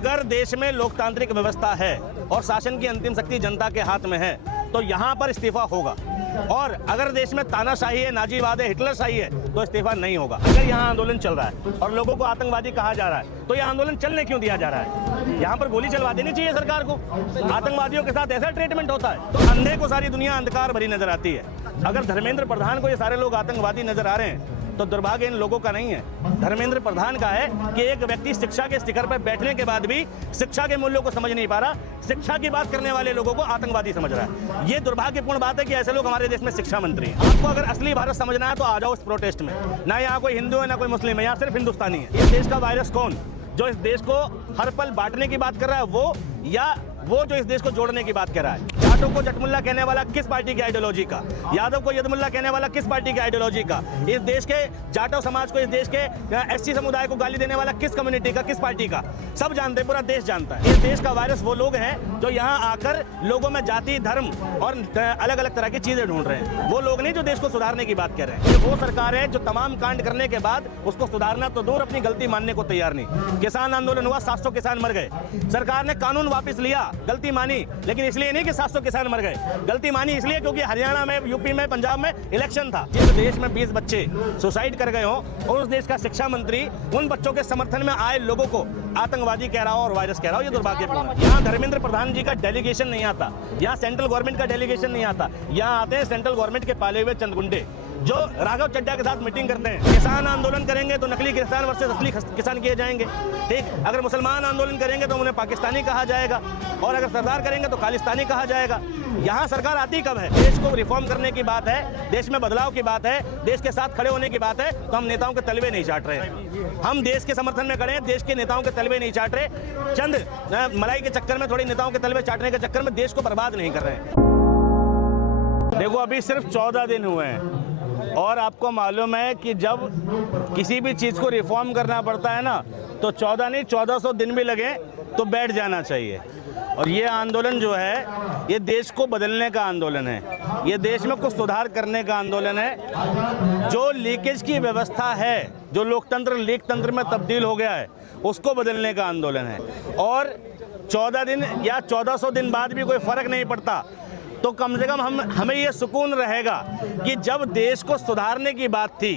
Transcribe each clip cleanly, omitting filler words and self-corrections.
अगर देश में लोकतांत्रिक व्यवस्था है और शासन की अंतिम शक्ति जनता के हाथ में है तो यहाँ पर इस्तीफा होगा। और अगर देश में तानाशाही है, नाजीवाद है, हिटलरशाही है तो इस्तीफा नहीं होगा। अगर यहाँ आंदोलन चल रहा है और लोगों को आतंकवादी कहा जा रहा है तो यह आंदोलन चलने क्यों दिया जा रहा है? यहाँ पर गोली चलवा देनी चाहिए सरकार को। आतंकवादियों के साथ ऐसा ट्रीटमेंट होता है तो अंधे को सारी दुनिया अंधकार भरी नजर आती है। अगर धर्मेंद्र प्रधान को ये सारे लोग आतंकवादी नजर आ रहे हैं तो दुर्भाग्य इन लोगों का नहीं है, धर्मेंद्र प्रधान का है कि एक व्यक्ति शिक्षा के स्टिकर पर बैठने के बाद भी शिक्षा के मूल्यों को समझ नहीं पा रहा, शिक्षा की बात करने वाले लोगों को आतंकवादी समझ रहा है। ये दुर्भाग्यपूर्ण बात है कि ऐसे लोग हमारे देश में शिक्षा मंत्री हैं। आपको अगर असली भारत समझना है तो आ जाओ इस प्रोटेस्ट में। ना यहाँ कोई हिंदू है ना कोई मुस्लिम है, यहाँ सिर्फ हिंदुस्तानी है। इस देश का वायरस कौन? जो इस देश को हर पल बांटने की बात कर रहा है वो, या वो जो इस देश को जोड़ने की बात कर रहा है? जाटों को जटमुल्ला कहने वाला किस पार्टी की आइडियोलॉजी का? यादव को यदमुल्ला कहने वाला किस पार्टी की आइडियोलॉजी का? इस देश के जाटो समाज को, इस देश के एससी समुदाय को गाली देने वाला किस कम्युनिटी का, किस पार्टी का? सब जानते हैं, पूरा देश जानता है। इस देश का वायरस वो लोग हैं जो यहाँ आकर लोगों में जाति, धर्म और अलग अलग तरह की चीजें ढूंढ रहे हैं। वो लोग नहीं जो देश को सुधारने की बात कर रहे हैं। ये वो सरकार है जो तमाम कांड करने के बाद उसको सुधारना तो दूर, अपनी गलती मानने को तैयार नहीं। किसान आंदोलन हुआ, 700 किसान मर गए, सरकार ने कानून वापस लिया, गलती मानी, लेकिन इसलिए नहीं कि 700 किसान मर गए। गलती मानी इसलिए क्योंकि हरियाणा में, यूपी में, पंजाब में इलेक्शन था। जिस देश में 20 बच्चे सुसाइड कर गए हो और उस देश का शिक्षा मंत्री उन बच्चों के समर्थन में आए लोगों को आतंकवादी कह रहा हो और वायरस कह रहा हो, ये दुर्भाग्यपूर्ण है। यहाँ धर्मेंद्र प्रधान जी का डेलीगेशन नहीं आता, यहाँ सेंट्रल गवर्नमेंट का डेलीगेशन नहीं आता, यहाँ आते हैं सेंट्रल गवर्नमेंट के पाले हुए चंद गुंडे जो राघव चड्ढा के साथ मीटिंग करते हैं। किसान आंदोलन करेंगे तो नकली किसान वर्सेस असली किसान किए जाएंगे, ठीक। अगर मुसलमान आंदोलन करेंगे तो उन्हें पाकिस्तानी कहा जाएगा, और अगर सरदार करेंगे तो खालिस्तानी कहा जाएगा। यहाँ सरकार आती कब है? देश को रिफॉर्म करने की बात है, देश में बदलाव की बात है, देश के साथ खड़े होने की बात है, तो हम नेताओं के तलवे नहीं चाट रहे। हम देश के समर्थन में खड़े हैं, देश के नेताओं के तलवे नहीं चाट रहे। चंद मलाई के चक्कर में, थोड़ी नेताओं के तलवे चाटने के चक्कर में देश को बर्बाद नहीं कर रहे हैं। देखो अभी सिर्फ 14 दिन हुए हैं और आपको मालूम है कि जब किसी भी चीज़ को रिफॉर्म करना पड़ता है ना तो 14 नहीं 1400 दिन भी लगे तो बैठ जाना चाहिए। और ये आंदोलन जो है ये देश को बदलने का आंदोलन है, ये देश में कुछ सुधार करने का आंदोलन है। जो लीकेज की व्यवस्था है, जो लोकतंत्र लीक तंत्र में तब्दील हो गया है, उसको बदलने का आंदोलन है। और 14 दिन या 1400 दिन बाद भी कोई फर्क नहीं पड़ता तो कम से कम हमें ये सुकून रहेगा कि जब देश को सुधारने की बात थी,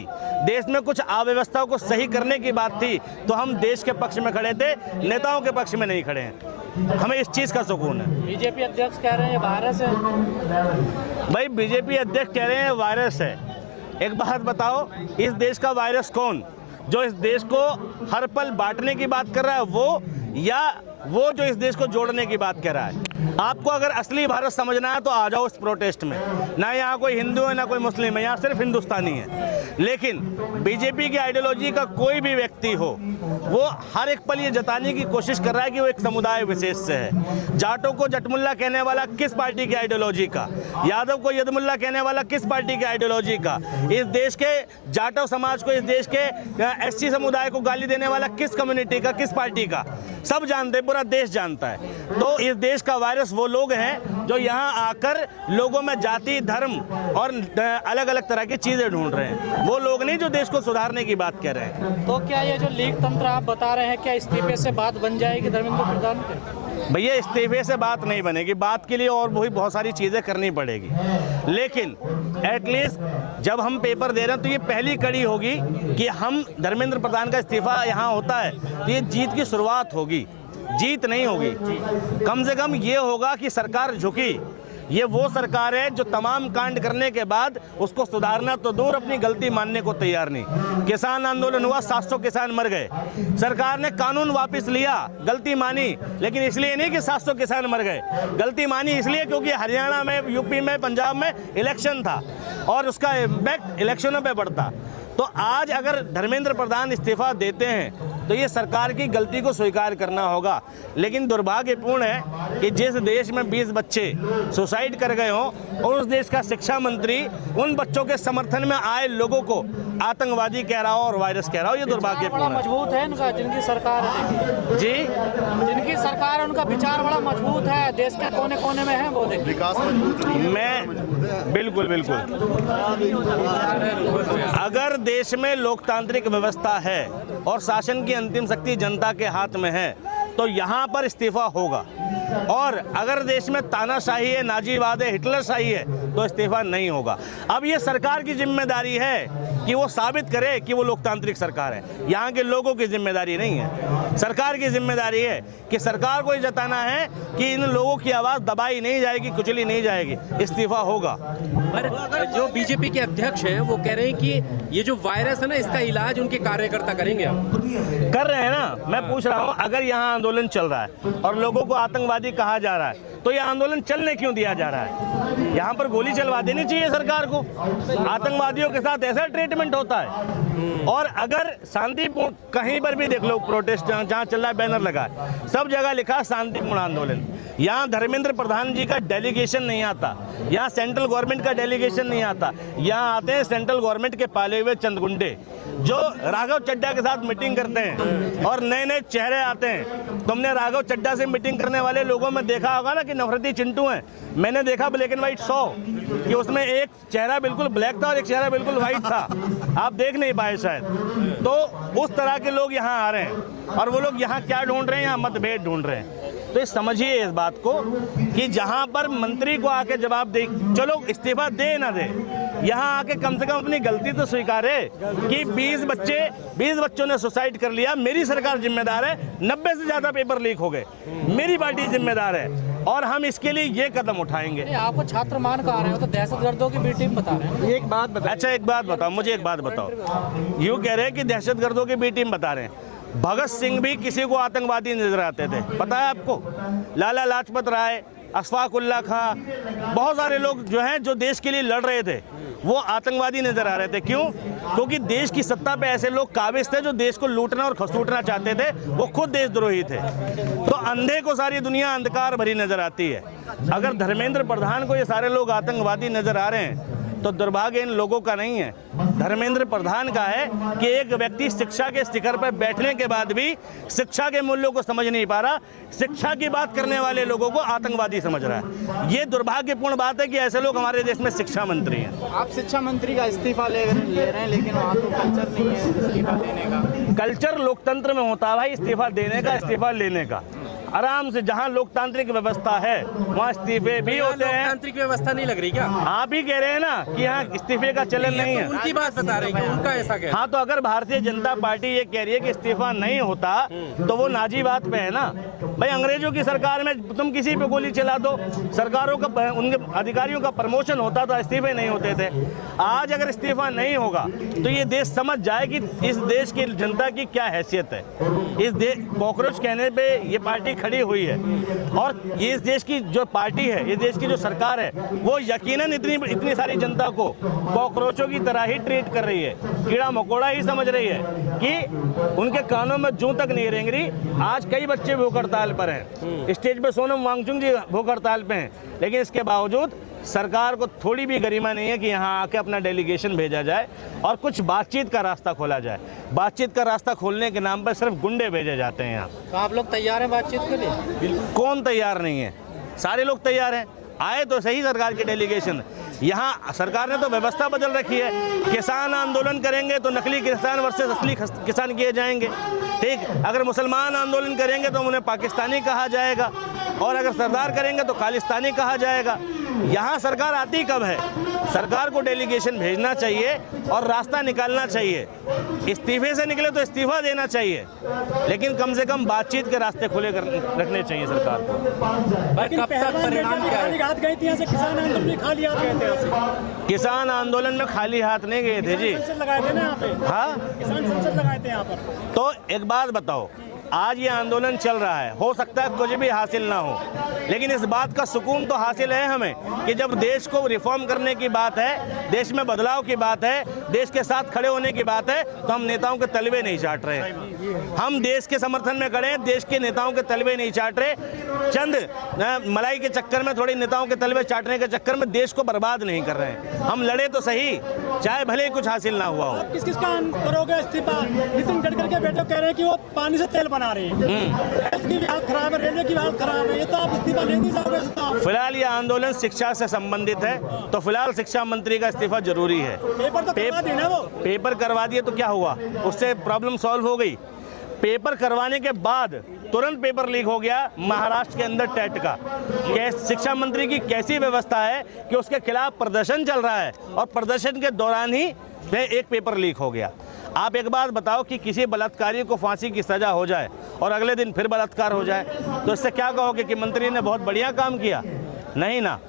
देश में कुछ अव्यवस्थाओं को सही करने की बात थी, तो हम देश के पक्ष में खड़े थे, नेताओं के पक्ष में नहीं खड़े हैं। हमें इस चीज़ का सुकून है। बीजेपी अध्यक्ष कह रहे हैं वायरस है। भाई बीजेपी अध्यक्ष कह रहे हैं वायरस है। एक बात बताओ, इस देश का वायरस कौन? जो इस देश को हर पल बांटने की बात कर रहा है वो, या वो जो इस देश को जोड़ने की बात कर रहा है? आपको अगर असली भारत समझना है तो आ जाओ इस प्रोटेस्ट में। ना यहाँ कोई हिंदू है ना कोई मुस्लिम है, यहाँ सिर्फ हिंदुस्तानी है। लेकिन बीजेपी की आइडियोलॉजी का कोई भी व्यक्ति हो, वो हर एक पल ये जताने की कोशिश कर रहा है कि वो एक समुदाय विशेष से है। जाटों को जटमुल्ला कहने वाला किस पार्टी की आइडियोलॉजी का? यादव को यदमुल्ला कहने वाला किस पार्टी की आइडियोलॉजी का? इस देश के जाटो समाज को, इस देश के एससी समुदाय को गाली देने वाला किस कम्युनिटी का, किस पार्टी का? सब जानते हैं, पूरा देश जानता है। तो इस देश का वायरस वो लोग हैं जो यहाँ आकर लोगों में जाति, धर्म और अलग अलग तरह की चीजें ढूंढ रहे हैं। वो लोग नहीं जो देश को सुधारने की बात कर रहे हैं। तो क्या ये जो लीक तंत्र आप बता रहे हैं, क्या इस्तीफे से बात बन जाएगी धर्मेंद्र प्रधान के? भैया इस्तीफे से बात नहीं बनेगी, बात के लिए और बहुत सारी चीजें करनी पड़ेगी। लेकिन एटलीस्ट जब हम पेपर दे रहे हैं तो ये पहली कड़ी होगी कि हम धर्मेंद्र प्रधान का इस्तीफा यहाँ होता है तो ये जीत की शुरुआत होगी, जीत नहीं होगी। कम से कम ये होगा कि सरकार झुकी। ये वो सरकार है जो तमाम कांड करने के बाद उसको सुधारना तो दूर, अपनी गलती मानने को तैयार नहीं। किसान आंदोलन हुआ, 700 किसान मर गए, सरकार ने कानून वापस लिया, गलती मानी, लेकिन इसलिए नहीं कि 700 किसान मर गए। गलती मानी इसलिए क्योंकि हरियाणा में, यूपी में, पंजाब में इलेक्शन था और उसका इम्पैक्ट इलेक्शनों पे पड़ता। तो आज अगर धर्मेंद्र प्रधान इस्तीफा देते हैं तो ये सरकार की गलती को स्वीकार करना होगा। लेकिन दुर्भाग्यपूर्ण है कि जिस देश में 20 बच्चे सुसाइड कर गए हों और उस देश का शिक्षा मंत्री उन बच्चों के समर्थन में आए लोगों को आतंकवादी कह रहा हो और वायरस कह रहा हो, ये दुर्भाग्यपूर्ण है। मजबूत है इनका, जिनकी सरकार है जी, जिनकी सरकार है उनका विचार बड़ा मजबूत है, देश के कोने कोने में है वो विकास मजबूत है। मैं बिल्कुल अगर देश में लोकतांत्रिक व्यवस्था है और शासन की अंतिम शक्ति जनता के हाथ में है तो यहाँ पर इस्तीफा होगा। और अगर देश में तानाशाही है, नाजीवाद है, हिटलरशाही है, तो इस्तीफा नहीं होगा। अब ये सरकार की जिम्मेदारी है कि वो साबित करे कि वो लोकतांत्रिक सरकार है। यहाँ के लोगों की जिम्मेदारी नहीं है, सरकार की जिम्मेदारी है कि सरकार को ये जताना है कि इन लोगों की आवाज़ दबाई नहीं जाएगी, कुचली नहीं जाएगी, इस्तीफा होगा। पर जो बीजेपी के अध्यक्ष हैं वो कह रहे हैं कि ये जो वायरस है ना, इसका इलाज उनके कार्यकर्ता करेंगे। अब कर रहे हैं ना। मैं पूछ रहा हूँ, अगर यहाँ आंदोलन चल रहा है और लोगों को आतंकवादी कहा जा रहा है, तो ये आंदोलन चलने क्यों दिया जा रहा है? यहाँ पर गोली चलवा देनी चाहिए सरकार को। आतंकवादियों के साथ ऐसा ट्रीटमेंट होता है। और अगर शांतिपूर्ण, कहीं पर भी देख लो प्रोटेस्ट जहाँ चल रहा है, बैनर लगा है, सब जगह लिखा शांतिपूर्ण आंदोलन। यहाँ धर्मेंद्र प्रधान जी का डेलीगेशन नहीं आता, यहाँ सेंट्रल गवर्नमेंट का डेलीगेशन नहीं आता, यहाँ आते हैं सेंट्रल गवर्नमेंट के पाले हुए चंद गुंडे जो राघव चड्ढा के साथ मीटिंग करते हैं और नए नए चेहरे आते हैं। तुमने राघव चड्ढा से मीटिंग करने वाले लोगों में देखा होगा ना कि नफरती चिंटू हैं। मैंने देखा ब्लैक एंड व्हाइट 100 कि उसमें एक चेहरा बिल्कुल ब्लैक था और एक चेहरा बिल्कुल व्हाइट था, आप देख नहीं पाए शायद। तो उस तरह के लोग यहाँ आ रहे हैं और वो लोग यहाँ क्या ढूंढ रहे हैं? यहाँ मतभेद ढूंढ रहे हैं। तो ये समझिए इस बात को कि जहाँ पर मंत्री को आके जवाब दे, चलो इस्तीफा दे ना दे, यहाँ आके कम से कम अपनी गलती तो स्वीकारे कि 20 बच्चों ने सुसाइड कर लिया, मेरी सरकार जिम्मेदार है, 90 से ज़्यादा पेपर लीक हो गए, मेरी पार्टी जिम्मेदार है और हम इसके लिए ये कदम उठाएंगे। आपको छात्र मान कर आ रहे हो तो दहशतगर्दों की बी टीम बता रहे हैं। एक बात बता। अच्छा एक बात बताओ, मुझे एक बात बताओ, यूँ कह रहे हैं कि दहशतगर्दों की बी टीम बता रहे हैं। भगत सिंह भी किसी को आतंकवादी नजर आते थे, पता है आपको? लाला लाजपत राय, अशफाक उल्ला खां, बहुत सारे लोग जो हैं जो देश के लिए लड़ रहे थे, वो आतंकवादी नजर आ रहे थे। क्यों? क्योंकि देश की सत्ता पे ऐसे लोग काबिज थे जो देश को लूटना और खसूटना चाहते थे, वो खुद देशद्रोही थे। तो अंधे को सारी दुनिया अंधकार भरी नजर आती है। अगर धर्मेंद्र प्रधान को ये सारे लोग आतंकवादी नजर आ रहे हैं तो दुर्भाग्य इन लोगों का नहीं है, धर्मेंद्र प्रधान का है कि एक व्यक्ति शिक्षा के शिखर पर बैठने के बाद भी शिक्षा के मूल्यों को समझ नहीं पा रहा, शिक्षा की बात करने वाले लोगों को आतंकवादी समझ रहा है। ये दुर्भाग्यपूर्ण बात है कि ऐसे लोग हमारे देश में शिक्षा मंत्री हैं। आप शिक्षा मंत्री का इस्तीफा ले रहे हैं, लेकिन वहाँ तो कल्चर नहीं है इस्तीफा देने का। कल्चर लोकतंत्र में होता है भाई, इस्तीफा देने का, इस्तीफा लेने का। आराम से, जहाँ लोकतांत्रिक व्यवस्था है वहाँ इस्तीफे भी होते हैं। लोकतांत्रिक व्यवस्था नहीं लग रही क्या? आप ही कह रहे हैं ना कि यहाँ इस्तीफे का चलन नहीं है। उनकी बात बता रहे हैं कि उनका ऐसा क्या? हाँ, तो अगर भारतीय जनता पार्टी ये कह रही है कि इस्तीफा नहीं होता तो वो नाजीवाद पे है ना भाई। अंग्रेजों की सरकार में तुम किसी पे गोली चला दो, सरकारों का, उनके अधिकारियों का प्रमोशन होता था, इस्तीफे नहीं होते थे। आज अगर इस्तीफा नहीं होगा तो ये देश समझ जाए कि इस देश की जनता की क्या हैसियत है। इस देश कॉकरोच कहने पे ये पार्टी खड़ी हुई है और ये इस देश की जो पार्टी है, इस देश की जो सरकार है, वो यकीनन इतनी सारी जनता को कॉकरोचों की तरह ही ट्रीट कर रही है, कीड़ा मकोड़ा ही समझ रही है कि उनके कानों में जूं तक नहीं रेंग रही। आज कई बच्चे भूख हड़ताल पर हैं, स्टेज पे सोनम वांगचुक जी भूख हड़ताल पे हैं, लेकिन इसके बावजूद सरकार को थोड़ी भी गरिमा नहीं है कि यहाँ आके अपना डेलीगेशन भेजा जाए और कुछ बातचीत का रास्ता खोला जाए। बातचीत का रास्ता खोलने के नाम पर सिर्फ गुंडे भेजे जाते हैं यहाँ। तो आप लोग तैयार हैं बातचीत के लिए? कौन तैयार नहीं है? सारे लोग तैयार हैं। आए तो सही सरकार के डेलीगेशन। यहाँ सरकार ने तो व्यवस्था बदल रखी है, किसान आंदोलन करेंगे तो नकली किसान वर्सेस असली किसान किए जाएंगे, ठीक। अगर मुसलमान आंदोलन करेंगे तो उन्हें पाकिस्तानी कहा जाएगा और अगर सरदार करेंगे तो खालिस्तानी कहा जाएगा। यहाँ सरकार आती कब है? सरकार को डेलीगेशन भेजना चाहिए और रास्ता निकालना चाहिए। इस्तीफे से निकले तो इस्तीफा देना चाहिए, लेकिन कम से कम बातचीत के रास्ते खुले रखने चाहिए सरकार को। कब तक परिणाम क्या है? किसान आंदोलन में खाली हाथ गए थे। किसान आंदोलन में खाली हाथ नहीं गए थे जी। लगाए थे ना यहाँ पे। हाँ, किसान संसद लगाए थे यहाँ पर। तो एक बात बताओ, आज ये आंदोलन चल रहा है, हो सकता है कुछ भी हासिल ना हो, लेकिन इस बात का सुकून तो हासिल है हमें कि जब देश को रिफॉर्म करने की बात है, देश में बदलाव की बात है, देश के साथ खड़े होने की बात है, तो हम नेताओं के तलवे नहीं चाट रहे। हम देश के समर्थन में खड़े हैं, देश के नेताओं के तलवे नहीं चाट रहे। चंद मलाई के चक्कर में, थोड़ी नेताओं के तलवे चाटने के चक्कर में देश को बर्बाद नहीं कर रहे हैं। हम लड़े तो सही, चाहे भले ही कुछ हासिल ना हुआ हो। किस किस का करोगे इस्तीफा? नितिन गडकरी के बेटे कह रहे हैं कि वो पानी से तेल बना रहे हैं। की हालत खराब है, रेलवे की हालत खराब है, ये तो आप इस्तीफा ले नहीं सकते। फिलहाल ये आंदोलन शिक्षा से संबंधित है, तो फिलहाल शिक्षा मंत्री का इस्तीफा जरूरी है। पेपर तो करवा दिए ना वो। पेपर करवा दिए तो क्या हुआ? उससे प्रॉब्लम सॉल्व हो गई। पेपर करवाने के बाद तुरंत पेपर लीक हो गया महाराष्ट्र के अंदर टेट का। शिक्षा मंत्री की कैसी व्यवस्था है कि उसके खिलाफ प्रदर्शन चल रहा है और प्रदर्शन के दौरान ही एक पेपर लीक हो गया। आप एक बात बताओ कि किसी बलात्कारी को फांसी की सजा हो जाए और अगले दिन फिर बलात्कार हो जाए, तो इससे क्या कहोगे कि मंत्री ने बहुत बढ़िया काम किया? नहीं ना।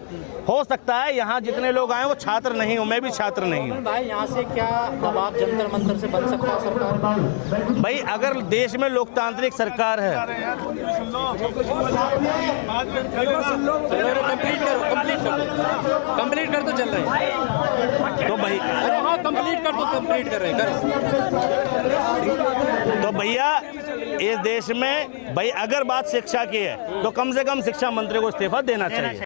हो सकता है यहाँ जितने लोग आए वो छात्र नहीं हो, मैं भी छात्र नहीं हूँ। भाई यहाँ से क्या दबाव जंतर मंतर से बन सकता है सरकार? भाई अगर देश में लोकतांत्रिक सरकार है, कंप्लीट कर तो चल रहे हैं। तो भाई अरे हाँ कंप्लीट कर रहे हैं तो भैया इस देश में भाई अगर बात शिक्षा की है तो कम से कम शिक्षा मंत्री को इस्तीफा देना चाहिए।